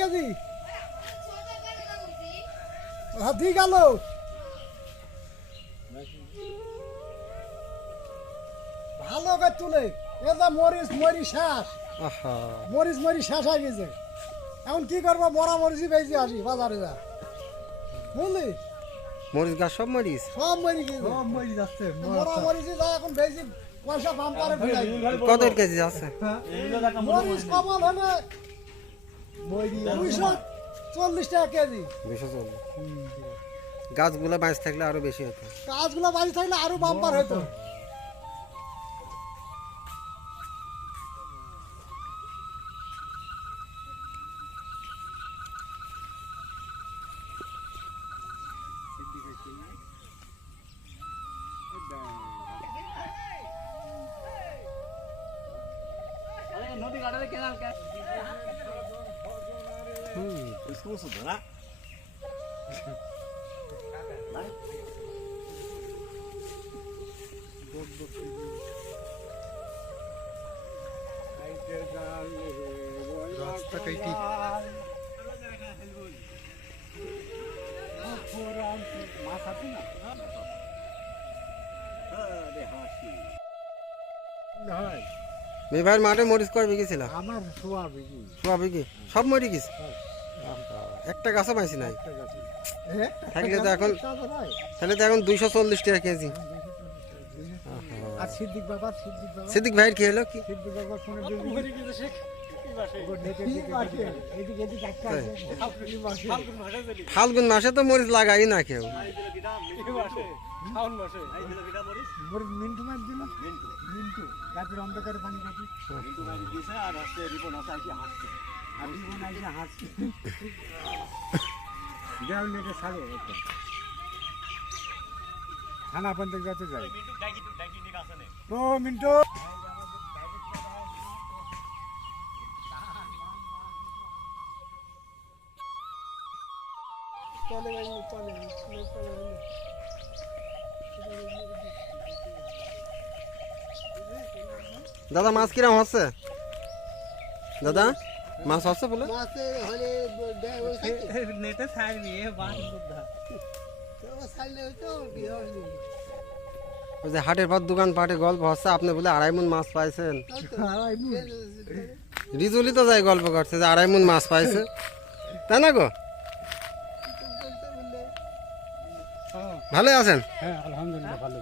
KG হাতি গেল ভালো করে তুলে এটা মরিচ শেষ মরিচ শেষ হয়ে গেছে এখন কি করবো মরা মরিচই বেশি আসি বাজারে যা বুঝলি মরিচ গাছ সব মরিচ যাচ্ছে মরা মরিচই যা এখন বেশি পয়সা বাম্পারে ফিরাই কত কেজি আছে মরিচ কমল হলে 240 টাকা কেজি 240 গাছগুলো বাঁচ থাকলে আরো বেশি হতো গাছগুলো বাঁচি থাকলে আরো বাম্পার হতো নদী কাটালে কেনাল রাস্তা কাইটি মাছ আছে না মেয়ে ভাইয়ের মাঠে মরিচ কয় বিঘি ছিল আমার সোয়া বিঘি সব মরি গেছে একটা গাছও পাইছি নাই থাকলে তো এখন তাহলে তো এখন 240 টাকা কেজি আর সিদ্দিক ভাইয়ের কি হলো কি ফাল্গুন মাসে তো মরিচ লাগাই না কেউ মিন্টু মাছ দিল মিন্টু গাছের অন্ধকারে পানি কাটি মিন্টু মাছ দিছে আর রাস্তায় রিপন আছে আসি হাসছে আর রিপন আসি হাসছে দেও লেগে ছাড়ে এটা থানা পর্যন্ত যেতে যাই মিন্টু ডাকি নিক আসে ও মিন্টু চলে দাদা মাছ কিরম হচ্ছে দাদা মাছ হচ্ছে বলে নেটে ছাড়বি ওই যে হাটের পর দোকান পাটে গল্প হচ্ছে আপনি বলে 2.5 মণ মাছ পাইছেন রিজুলি তো যাই গল্প করছে যে 2.5 মণ মাছ পাইছে তাই না গো ভালো আছেন হ্যাঁ আলহামদুলিল্লাহ ভালো